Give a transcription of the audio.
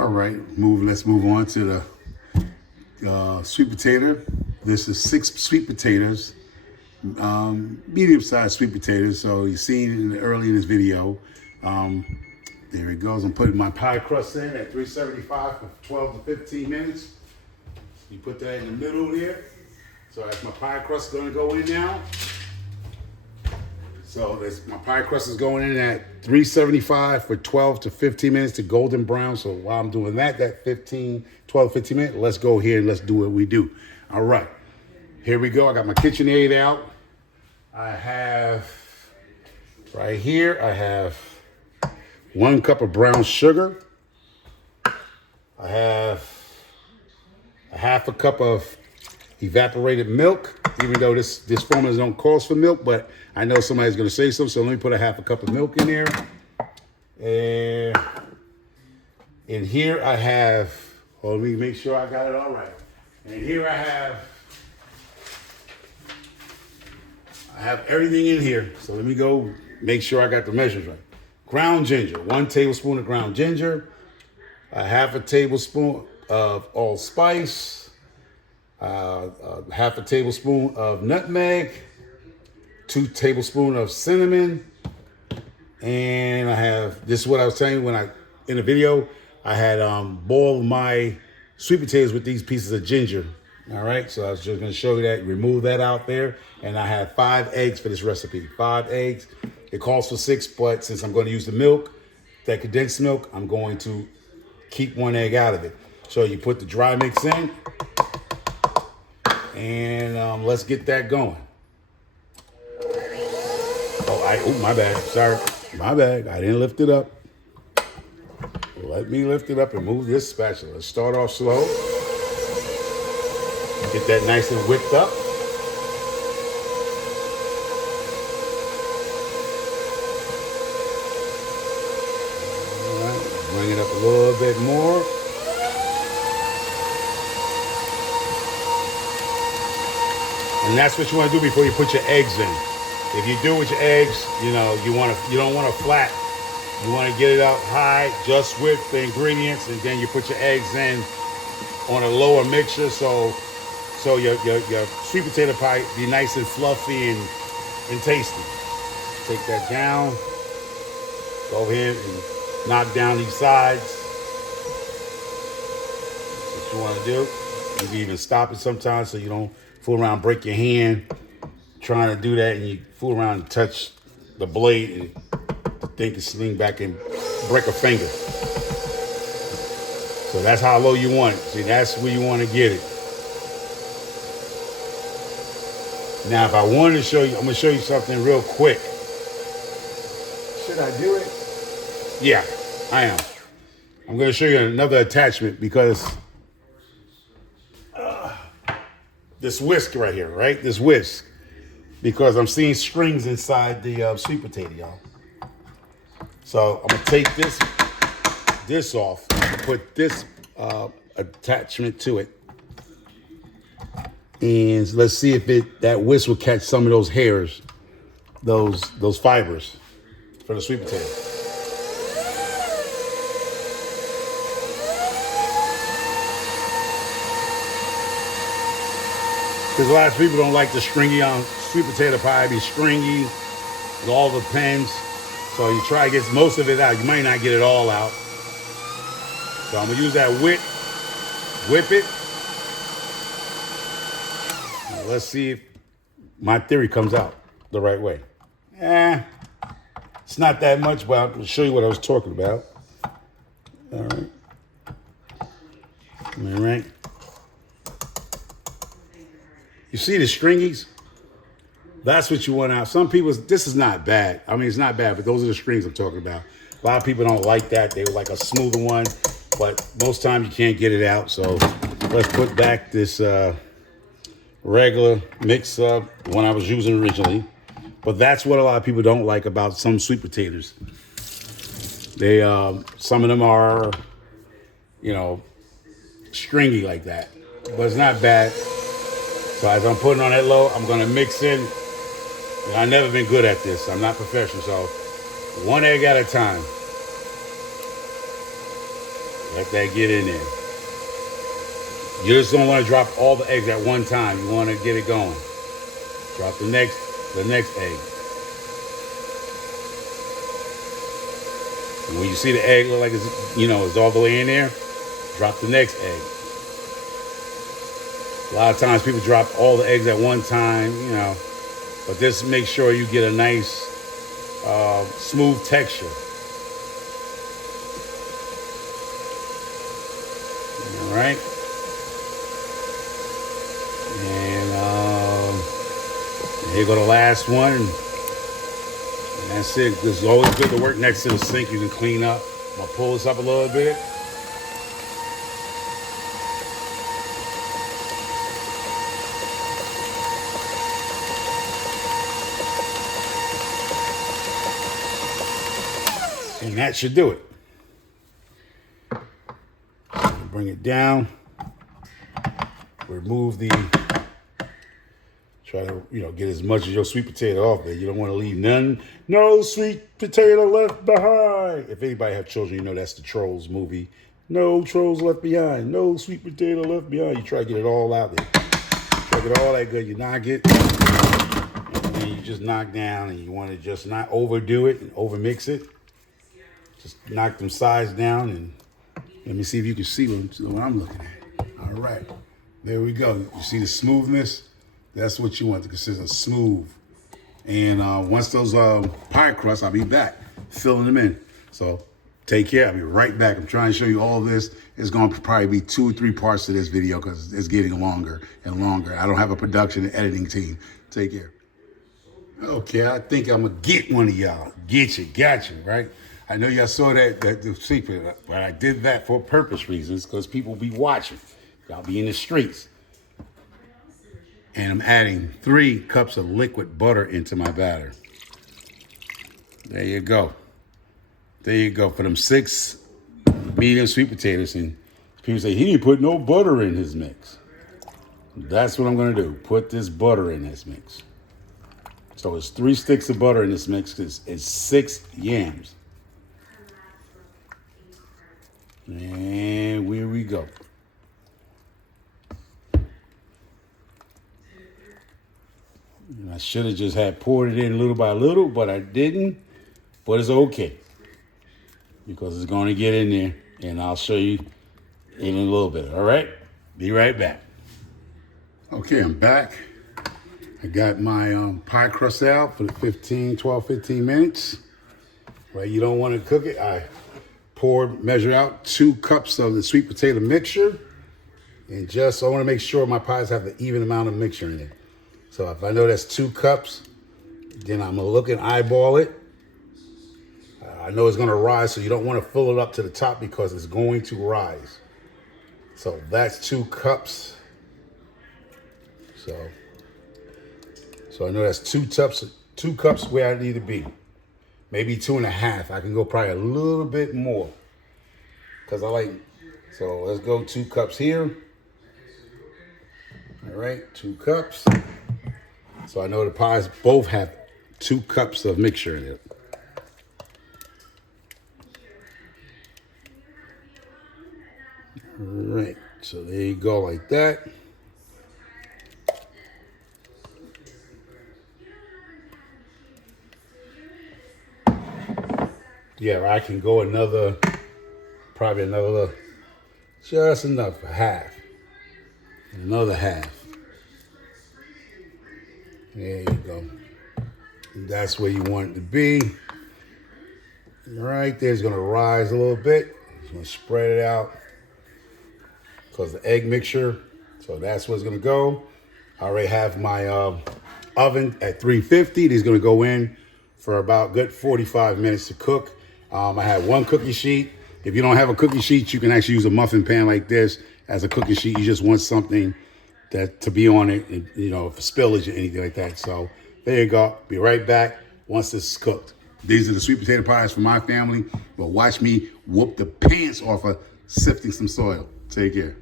All right, let's move on to the sweet potato. This is 6 sweet potatoes, medium-sized sweet potatoes. So you seen it early in this video. There it goes. I'm putting my pie crust in at 375 for 12 to 15 minutes. You put that in the middle there. So that's my pie crust going to go in now. So my pie crust is going in at 375 for 12 to 15 minutes to golden brown. So while I'm doing that 12 to 15 minutes, let's go here and let's do what we do. All right, here we go. I got my KitchenAid out. I have, right here, I have 1 cup of brown sugar. I have a half a cup of evaporated milk, even though this formula don't call for milk, but I know somebody's gonna say something, so let me put a half a cup of milk in there. And in here I have, let me make sure I got it all right. And here I have everything in here. So let me go make sure I got the measures right. Ground ginger, 1 tablespoon of ground ginger, a half a tablespoon of allspice, half a tablespoon of nutmeg, 2 tablespoons of cinnamon, and I have, this is what I was telling you in the video, I had boiled my sweet potatoes with these pieces of ginger. All right, so I was just gonna show you that, remove that out there, and I have 5 eggs for this recipe. 5 eggs, it calls for 6, but since I'm gonna use the milk, that condensed milk, I'm going to keep 1 egg out of it. So you put the dry mix in, and let's get that going. Oh, my bad. Sorry. My bad. I didn't lift it up. Let me lift it up and move this spatula. Let's start off slow. Get that nice and whipped up. All right. Bring it up a little bit more. And that's what you want to do before you put your eggs in. If you do with your eggs, you don't want to flat. You want to get it up high just with the ingredients, and then you put your eggs in on a lower mixture, so your sweet potato pie be nice and fluffy and tasty. Take that down. Go ahead and knock down these sides. That's what you want to do. You can even stop it sometimes so you don't fool around, break your hand trying to do that, and you fool around and touch the blade and the thing can swing back and break a finger. So that's how low you want it. See, that's where you want to get it. Now, if I wanted to show you, I'm going to show you something real quick. Should I do it? Yeah, I am. I'm going to show you another attachment because this whisk right here, right? This whisk. Because I'm seeing strings inside the sweet potato, y'all. So I'm gonna take this off and put this attachment to it. And let's see if that whisk will catch some of those hairs, those fibers for the sweet potato. Because a lot of people don't like the stringy on sweet potato pie. Be stringy, it all depends. So you try to get most of it out. You might not get it all out. So I'm gonna use that whip it. Now let's see if my theory comes out the right way. It's not that much, but I'll show you what I was talking about. All right. All right. You see the stringies? That's what you want out. Some people, this is not bad. I mean, it's not bad, but those are the strings I'm talking about. A lot of people don't like that. They would like a smoother one, but most times you can't get it out. So let's put back this regular mix up, the one I was using originally. But that's what a lot of people don't like about some sweet potatoes. They, some of them are, stringy like that, but it's not bad. So as I'm putting on that low, I'm gonna mix in. And I've never been good at this. I'm not professional, so 1 egg at a time. Let that get in there. You just don't want to drop all the eggs at one time. You want to get it going. Drop the next egg. And when you see the egg look like it's all the way in there, drop the next egg. A lot of times people drop all the eggs at one time, but this makes sure you get a nice, smooth texture. All right. And here go the last one. And that's it. It's always good to work next to the sink. You can clean up. I'm going to pull this up a little bit. And that should do it. Bring it down. Remove try to, get as much of your sweet potato off there. You don't want to leave no sweet potato left behind. If anybody have children, that's the Trolls movie. No Trolls left behind. No sweet potato left behind. You try to get it all out there. Try to get all that good. You knock it. And then you just knock down, and you want to just not overdo it and overmix it. Just knock them sides down, and let me see if you can see what I'm looking at. All right. There we go. You see the smoothness? That's what you want to consider smooth. And once those pie crusts, I'll be back filling them in. So take care. I'll be right back. I'm trying to show you all of this. It's going to probably be 2 or 3 parts to this video because it's getting longer and longer. I don't have a production and editing team. Take care. Okay, I think I'm going to get one of y'all. Got you, right? I know y'all saw that the secret, but I did that for purpose reasons because people be watching. Y'all be in the streets. And I'm adding 3 cups of liquid butter into my batter. There you go. There you go. For them 6 medium sweet potatoes. And people say, he didn't put no butter in his mix. That's what I'm going to do. Put this butter in this mix. So it's 3 sticks of butter in this mix because it's 6 yams. And here we go. I should have just had poured it in little by little, but I didn't. But it's okay because it's going to get in there, and I'll show you in a little bit. All right? Be right back. Okay, I'm back. I got my pie crust out for the 12, 15 minutes. Right, you don't want to cook it. I measure out 2 cups of the sweet potato mixture. And I want to make sure my pies have the even amount of mixture in it. So if I know that's 2 cups, then I'm going to look and eyeball it. I know it's going to rise, so you don't want to fill it up to the top because it's going to rise. So that's 2 cups. So I know that's 2 cups where I need to be. Maybe 2.5. I can go probably a little bit more. Because so let's go 2 cups here. All right, 2 cups. So I know the pies both have 2 cups of mixture in it. All right, so there you go like that. Yeah, I can go probably another, just enough, a half. Another half. There you go. And that's where you want it to be. Right there's going to rise a little bit. Just going to spread it out because the egg mixture. So that's where it's going to go. I already have my oven at 350. These going to go in for about good 45 minutes to cook. I have 1 cookie sheet. If you don't have a cookie sheet, you can actually use a muffin pan like this as a cookie sheet. You just want something to be on it, for spillage or anything like that. So there you go. Be right back once this is cooked. These are the sweet potato pies for my family. But watch me whoop the pants off of sifting some soil. Take care.